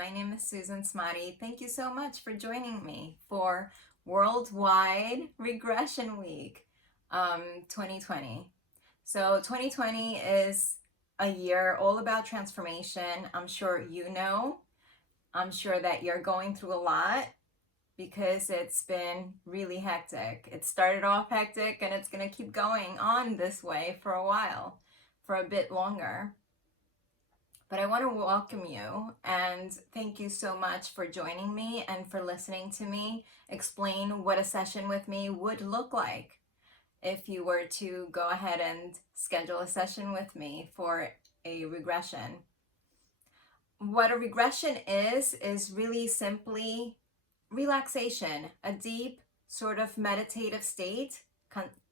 My name is Suzan Smadi. Thank you so much for joining me for Worldwide Regression Week 2020. So 2020 is a year all about transformation. I'm sure you know. I'm sure that you're going through a lot because it's been really hectic. It started off hectic and it's going to keep going on this way for a while, for a bit longer. But I want to welcome you and thank you so much for joining me and for listening to me explain what a session with me would look like if you were to go ahead and schedule a session with me for a regression. What a regression is really simply relaxation, a deep sort of meditative state,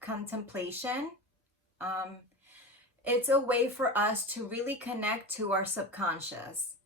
contemplation. Um, It's a way for us to really connect to our subconscious.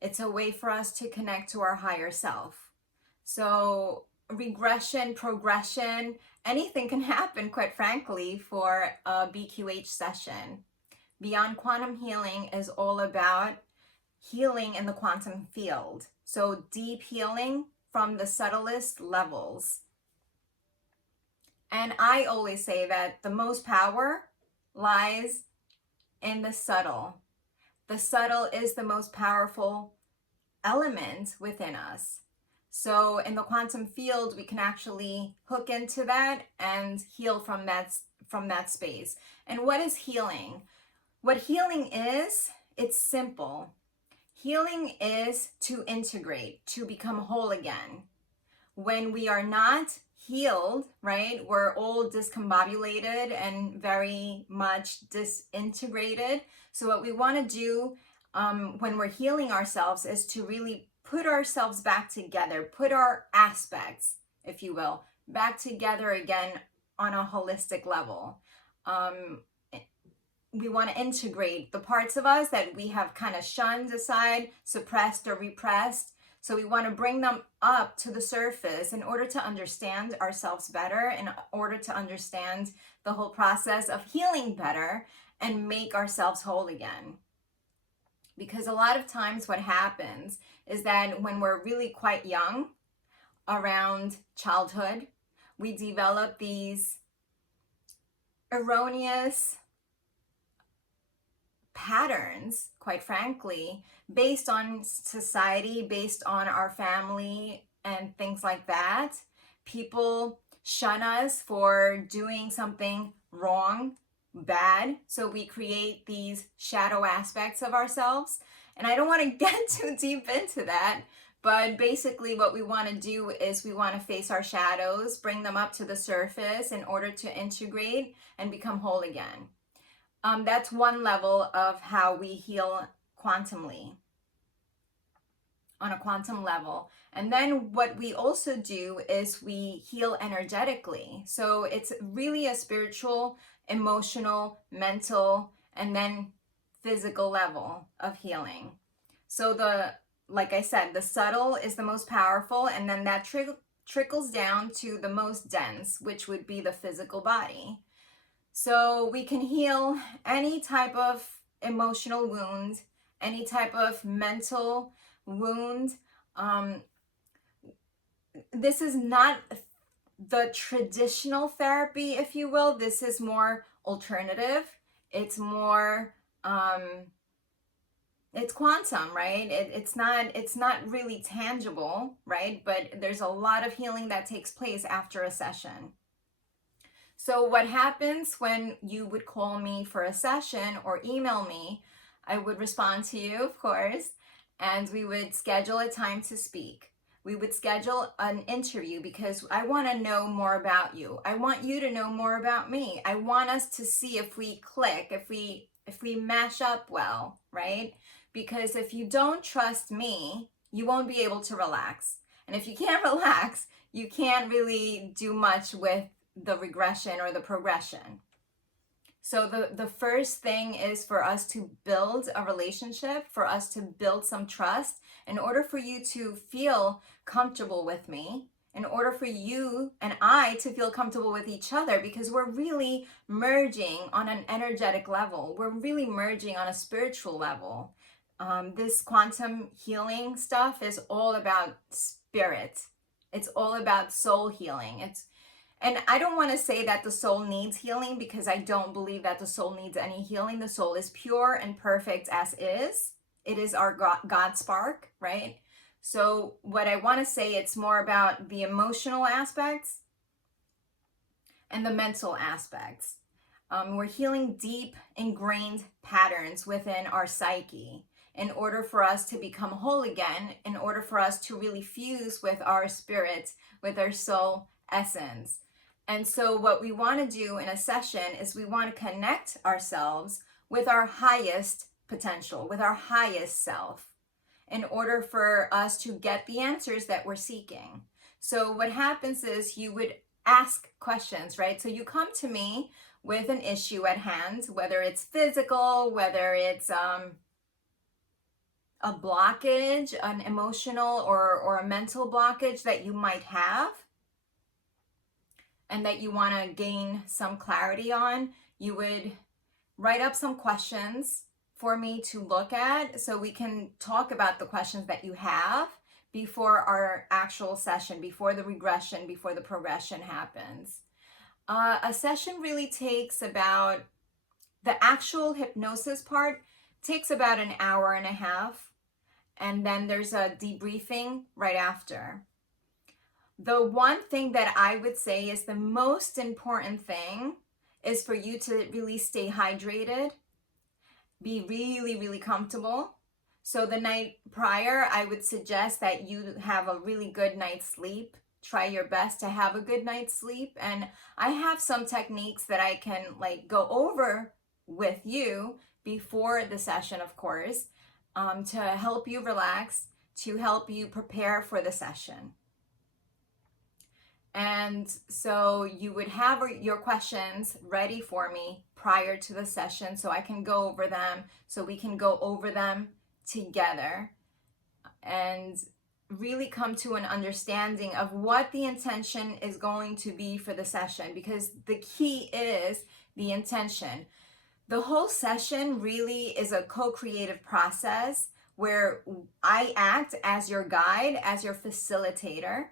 It's a way for us to connect to our higher self. So, regression, progression, anything can happen, quite frankly, for a BQH session. Beyond Quantum Healing is all about healing in the quantum field. So, deep healing from the subtlest levels. And I always say that the most power lies in the subtle. The subtle is the most powerful element within us. So in the quantum field, we can actually hook into that and heal from that space. And what is healing? What healing is, it's simple. Healing is to integrate, to become whole again. When we are not healed, right, we're all discombobulated and very much disintegrated. So what we want to do when we're healing ourselves is to really put ourselves back together, put our aspects, if you will, back together again on a holistic level. We want to integrate the parts of us that we have kind of shunned aside, suppressed or repressed. So we want to bring them up to the surface in order to understand ourselves better, in order to understand the whole process of healing better and make ourselves whole again. Because a lot of times what happens is that when we're really quite young, around childhood, we develop these erroneous patterns, quite frankly, based on society, based on our family and things like that. People shun us for doing something wrong, bad, so we create these shadow aspects of ourselves. And I don't want to get too deep into that, but basically what we want to do is we want to face our shadows, bring them up to the surface in order to integrate and become whole again. That's one level of how we heal quantumly, on a quantum level. And then what we also do is we heal energetically. So it's really a spiritual, emotional, mental, and then physical level of healing. So like I said, the subtle is the most powerful, and then that trickles down to the most dense, which would be the physical body. So we can heal any type of emotional wound, any type of mental wound. This is not the traditional therapy, if you will. This is more alternative. It's more, it's quantum, right? It's not really tangible, right? But there's a lot of healing that takes place after a session. So what happens when you would call me for a session or email me, I would respond to you, of course, and we would schedule a time to speak. We would schedule an interview because I want to know more about you. I want you to know more about me. I want us to see if we click, if we mash up well, right? Because if you don't trust me, you won't be able to relax. And if you can't relax, you can't really do much with the regression or the progression. So the first thing is for us to build a relationship, for us to build some trust, in order for you to feel comfortable with me, in order for you and I to feel comfortable with each other, because we're really merging on an energetic level. We're really merging on a spiritual level. This quantum healing stuff is all about spirit. It's all about soul healing. And I don't want to say that the soul needs healing, because I don't believe that the soul needs any healing. The soul is pure and perfect as is. It is our God spark, right? So what I want to say, it's more about the emotional aspects and the mental aspects. We're healing deep ingrained patterns within our psyche in order for us to become whole again, in order for us to really fuse with our spirit, with our soul essence. And so what we want to do in a session is we want to connect ourselves with our highest potential, with our highest self, in order for us to get the answers that we're seeking. So what happens is you would ask questions, right? So you come to me with an issue at hand, whether it's physical, whether it's a blockage, an emotional or a mental blockage that you might have, and that you want to gain some clarity on. You would write up some questions for me to look at, so we can talk about the questions that you have before our actual session, before the regression, before the progression happens. A session really takes about, the actual hypnosis part takes about an hour and a half, and then there's a debriefing right after. The one thing that I would say is the most important thing is for you to really stay hydrated, be really, really comfortable. So the night prior, I would suggest that you have a really good night's sleep. Try your best to have a good night's sleep. And I have some techniques that I can go over with you before the session, of course, to help you relax, to help you prepare for the session. And so you would have your questions ready for me prior to the session, so I can go over them, so we can go over them together and really come to an understanding of what the intention is going to be for the session, because the key is the intention. The whole session really is a co-creative process where I act as your guide, as your facilitator,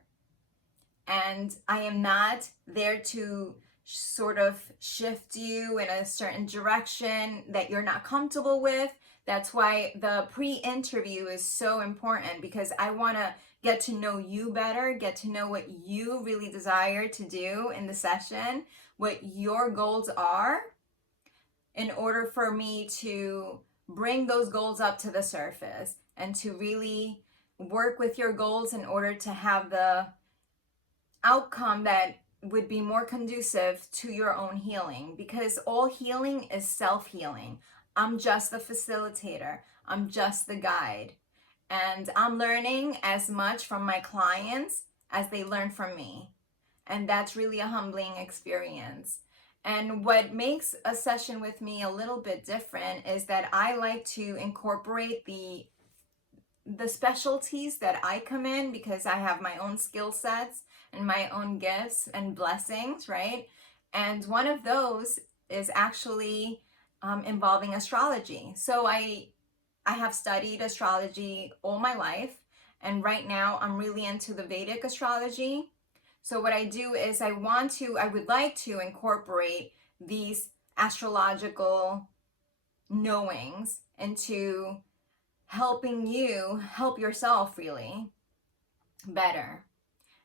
and I am not there to sort of shift you in a certain direction that you're not comfortable with. That's why the pre-interview is so important, because I want to get to know you better, get to know what you really desire to do in the session, what your goals are, in order for me to bring those goals up to the surface and to really work with your goals in order to have the outcome that would be more conducive to your own healing, because all healing is self-healing. I'm just the facilitator. I'm just the guide. And I'm learning as much from my clients as they learn from me. And that's really a humbling experience. And what makes a session with me a little bit different is that I like to incorporate the specialties that I come in, because I have my own skill sets and my own gifts and blessings, right? And one of those is actually involving astrology. So I have studied astrology all my life, and right now I'm really into the Vedic astrology. So what I do is I would like to incorporate these astrological knowings into helping you help yourself really better.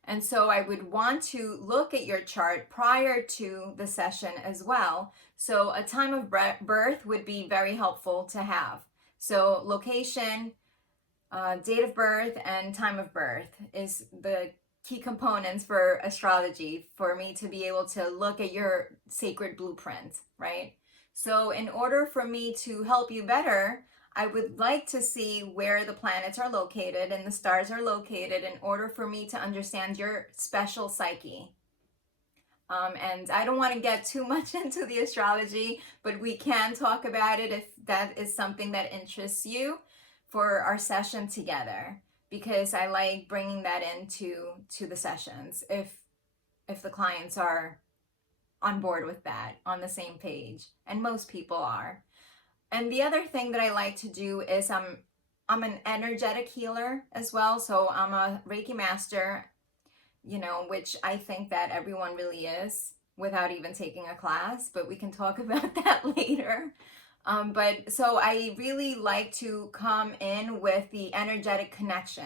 And so I would want to look at your chart prior to the session as well. So a time of birth would be very helpful to have. So location, date of birth, and time of birth is the key components for astrology, for me to be able to look at your sacred blueprint, right? So in order for me to help you better, I would like to see where the planets are located and the stars are located, in order for me to understand your special psyche. And I don't want to get too much into the astrology, but we can talk about it if that is something that interests you for our session together, because I like bringing that into the sessions if the clients are on board with that, on the same page, and most people are. And the other thing that I like to do is I'm an energetic healer as well. So I'm a Reiki master, you know, which I think that everyone really is without even taking a class, but we can talk about that later. But so I really like to come in with the energetic connection.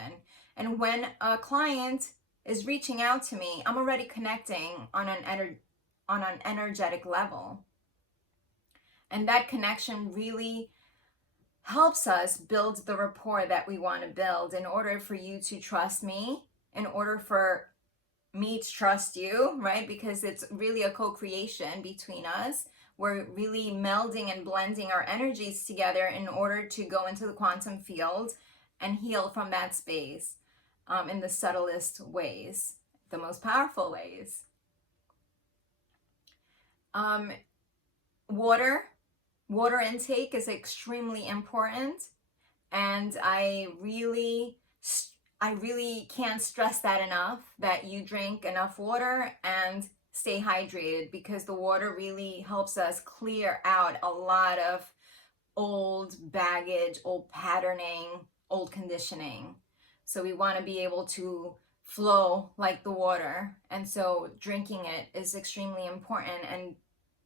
And when a client is reaching out to me, I'm already connecting on an energetic level. And that connection really helps us build the rapport that we want to build in order for you to trust me, in order for me to trust you, right? Because it's really a co-creation between us. We're really melding and blending our energies together in order to go into the quantum field and heal from that space in the subtlest ways, the most powerful ways. Water intake is extremely important, and I really can't stress that enough, that you drink enough water and stay hydrated, because the water really helps us clear out a lot of old baggage, old patterning, old conditioning. So we want to be able to flow like the water, and so drinking it is extremely important, and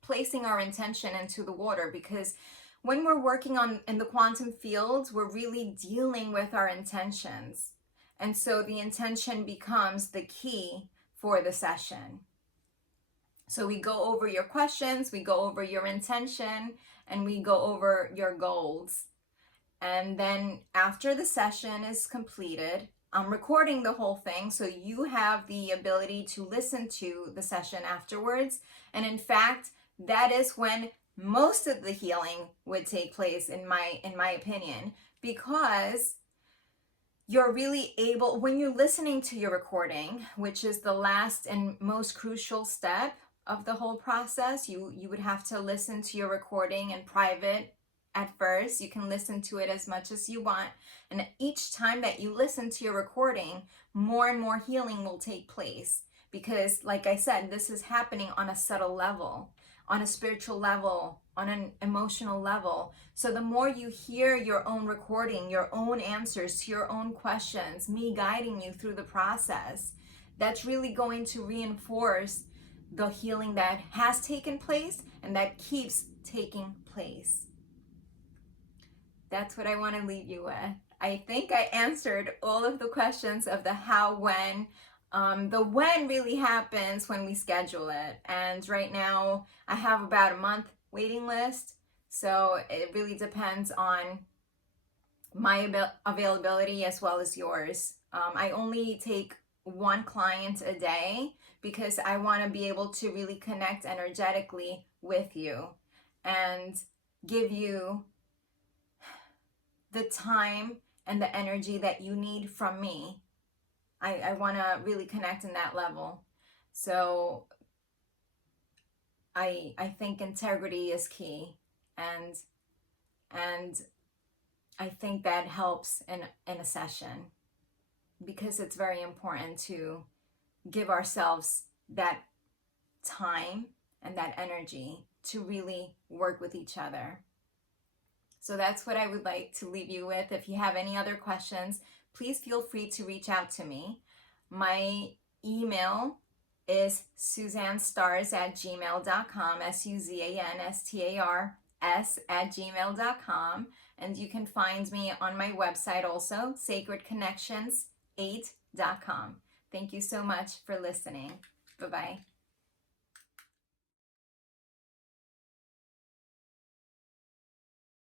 placing our intention into the water, because when we're working on in the quantum field, we're really dealing with our intentions. And so the intention becomes the key for the session. So we go over your questions, we go over your intention, and we go over your goals. And then after the session is completed, I'm recording the whole thing, so you have the ability to listen to the session afterwards. And in fact, that is when most of the healing would take place, in my opinion, because you're really able, when you're listening to your recording, which is the last and most crucial step of the whole process. You would have to listen to your recording in private at first. You can listen to it as much as you want, and each time that you listen to your recording, more and more healing will take place, because like I said, this is happening on a subtle level, on a spiritual level, on an emotional level. So the more you hear your own recording, your own answers to your own questions, me guiding you through the process, that's really going to reinforce the healing that has taken place and that keeps taking place. That's what I want to leave you with. I think I answered all of the questions of the how, when. The when really happens when we schedule it. And right now I have about a month waiting list. So it really depends on my availability as well as yours. I only take one client a day, because I want to be able to really connect energetically with you and give you the time and the energy that you need from me. I want to really connect in that level. So I think integrity is key, and I think that helps in a session, because it's very important to give ourselves that time and that energy to really work with each other. So that's what I would like to leave you with. If you have any other questions, please feel free to reach out to me. My email is suzanstars@gmail.com, SUZANSTARS@gmail.com. And you can find me on my website also, sacredconnections8.com. Thank you so much for listening. Bye-bye.